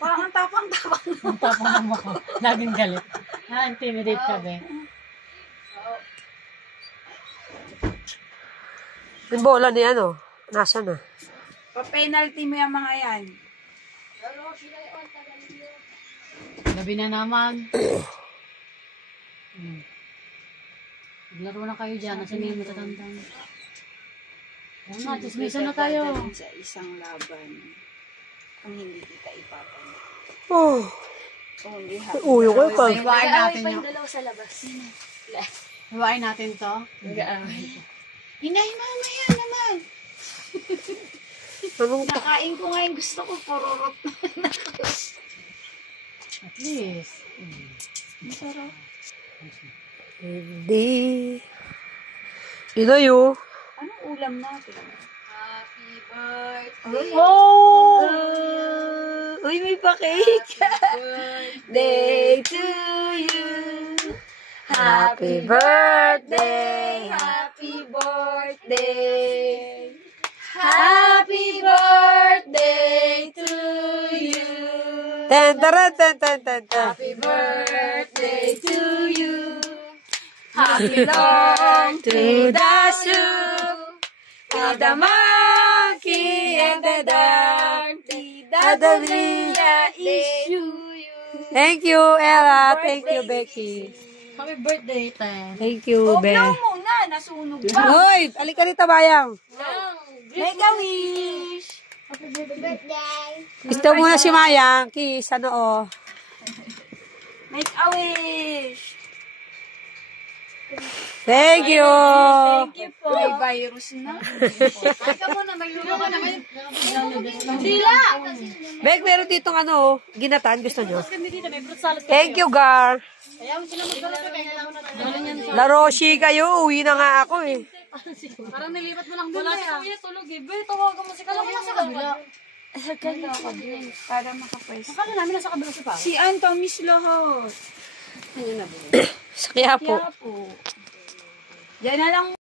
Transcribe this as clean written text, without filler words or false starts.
Parang ang tapang-tapang. Ang tapang mo ko. Laging galit. Na-intimidate ka, be. Yung bola ni ano? Nasaan na? Pa-penalty mo yung mga yan. Gabi na naman. Maglaro na kayo dyan. Nasa niya matatandang. Ano na, chismisan na tayo. Sa isang laban. Kung hindi kita ipapalit. Oh. Kung hindi Uyo ko pa. Iwain natin yung... dalaw sa labas. Iwain natin to. Hinay, mamaya naman. Anong Nakain ko nga yung gusto ko. Pururot na. At least. Masarap. hindi? Inayo. Anong ulam natin? Happy birthday. Oh! Uy, may pa-cake. Day to you. Happy birthday. Happy birthday. Happy birthday to you. Ten, taran, ten, ten, ten, ten. Happy birthday to you. Happy long to the soup. With the monkey and the donkey. The villa is you. Thank you, Ella. Thank you, Becky. Happy birthday, Ten. Thank you, Be. Blow muna, nasunog pa. Hoy, alika dito, bayang. Make a wish. Happy birthday. Gusto muna si Mayang. Kiss, ano oh. Make a wish. Thank you. Thank you po. May virus na. Ay ka muna, may lulo ka na kayo. Dila! Bek, meron ditong ano, ginatan. Gusto nyo? Kami dito, may fruit salad. Thank you, Gar. Ayaw sila maglaro kami. Galing yan sa... La Roshi kayo. Uwi na nga ako eh. Parang nilipat mo lang dun na yan. Kuya, tulog eh. Be, tawagan mo si Kala mo sa kabila. Kaya ako din. Para makapwesto. Akala namin nasa kabila si Pao. Si Anton Miss Lohos. Sa kaya po. Kaya po. Diyan na lang